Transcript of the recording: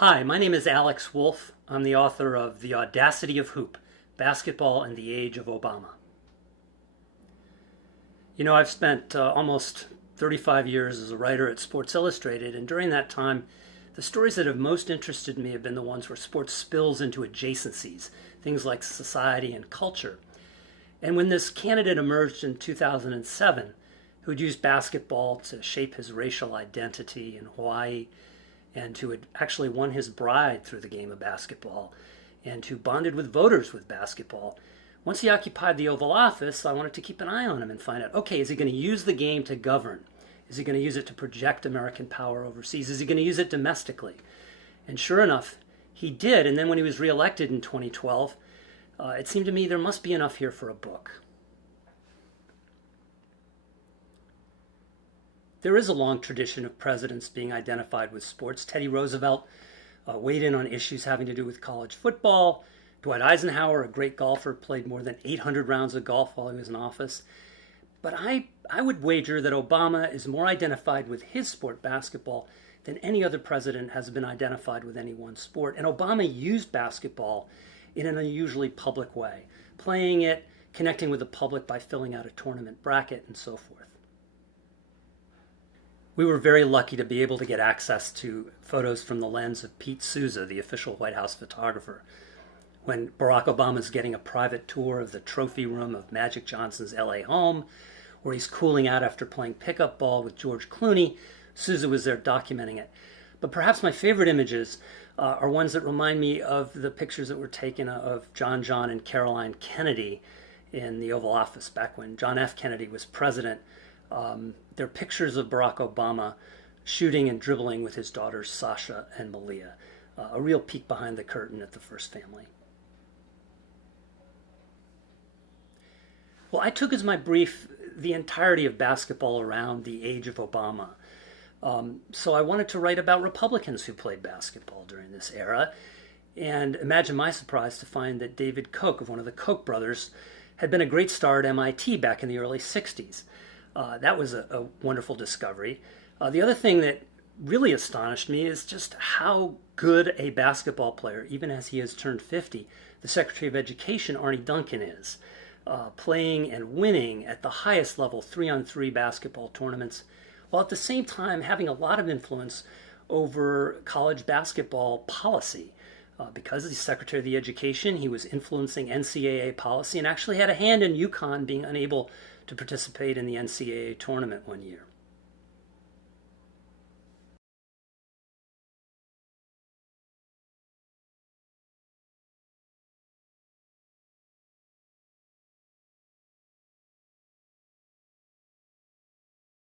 Hi, my name is Alex Wolff. I'm the author of The Audacity of Hoop, Basketball in the Age of Obama. You know, I've spent almost 35 years as a writer at Sports Illustrated, and during that time, the stories that have most interested me have been the ones where sports spills into adjacencies, things like society and culture. And when this candidate emerged in 2007, who'd used basketball to shape his racial identity in Hawaii, and who had actually won his bride through the game of basketball, and who bonded with voters with basketball. Once he occupied the Oval Office, I wanted to keep an eye on him and find out, okay, is he going to use the game to govern? Is he going to use it to project American power overseas? Is he going to use it domestically? And sure enough, he did. And then when he was reelected in 2012, it seemed to me there must be enough here for a book. There is a long tradition of presidents being identified with sports. Teddy Roosevelt weighed in on issues having to do with college football. Dwight Eisenhower, a great golfer, played more than 800 rounds of golf while he was in office. But I would wager that Obama is more identified with his sport, basketball, than any other president has been identified with any one sport. And Obama used basketball in an unusually public way, playing it, connecting with the public by filling out a tournament bracket, and so forth. We were very lucky to be able to get access to photos from the lens of Pete Souza, the official White House photographer, when Barack Obama's getting a private tour of the trophy room of Magic Johnson's LA home, where he's cooling out after playing pickup ball with George Clooney. Souza was there documenting it. But perhaps my favorite images are ones that remind me of the pictures that were taken of John and Caroline Kennedy in the Oval Office back when John F. Kennedy was president. They're pictures of Barack Obama shooting and dribbling with his daughters Sasha and Malia. A real peek behind the curtain at the first family. Well, I took as my brief the entirety of basketball around the age of Obama. So I wanted to write about Republicans who played basketball during this era. And imagine my surprise to find that David Koch, of one of the Koch brothers, had been a great star at MIT back in the early 60s. That was a wonderful discovery. The other thing that really astonished me is just how good a basketball player, even as he has turned 50, the Secretary of Education, Arne Duncan, is. Playing and winning at the highest level 3-on-3 basketball tournaments, while at the same time having a lot of influence over college basketball policy. Because he's Secretary of the Education, he was influencing NCAA policy and actually had a hand in UConn being unable to participate in the NCAA tournament one year.